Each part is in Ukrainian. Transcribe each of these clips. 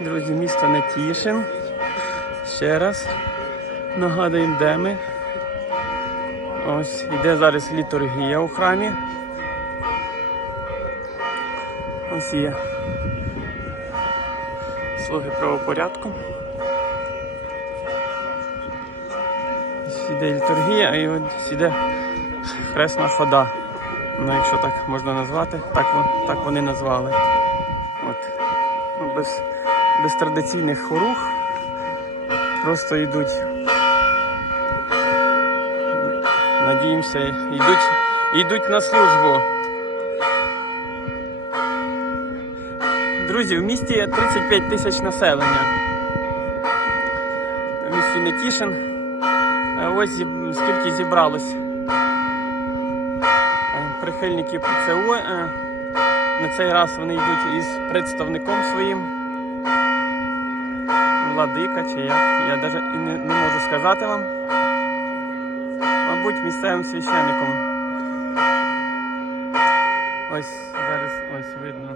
Друзі, місто Нетішин. Ще раз нагадуємо, де ми. Ось, йде зараз літургія у храмі. Ось є слуги правопорядку. Ось іде літургія, і ось іде хресна хода. Ну, якщо так можна назвати, так, так вони назвали. От. Ну, без, без традиційних рух. Просто йдуть. Надіємося, йдуть, йдуть на службу. Друзі, в місті 35 тисяч населення. В місті Нетішин. Е, Ось скільки зібралось е, прихильників ПЦУ. Е, На цей раз вони йдуть із представником своїм. Владика чи як. Я навіть і не, не можу сказати вам. Мабуть, місцевим священником. Ось зараз ось видно.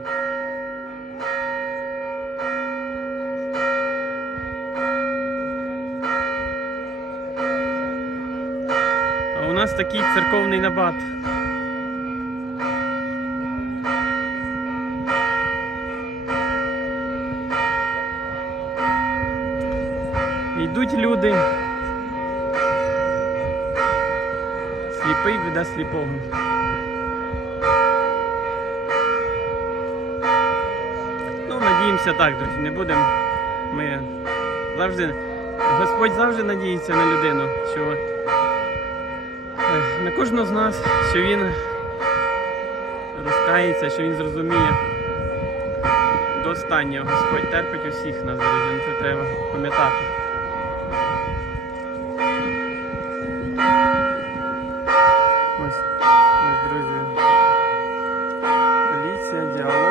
А у нас такий церковний набат. Йдуть люди. Сліпий веде сліпого. Ну, надіємося так, друзі, не будемо. Ми завжди. Господь завжди надіється на людину, що е, на кожного з нас, що він розкається, що він зрозуміє до останнього. Господь терпить усіх нас, друзі. Це треба пам'ятати. 谢谢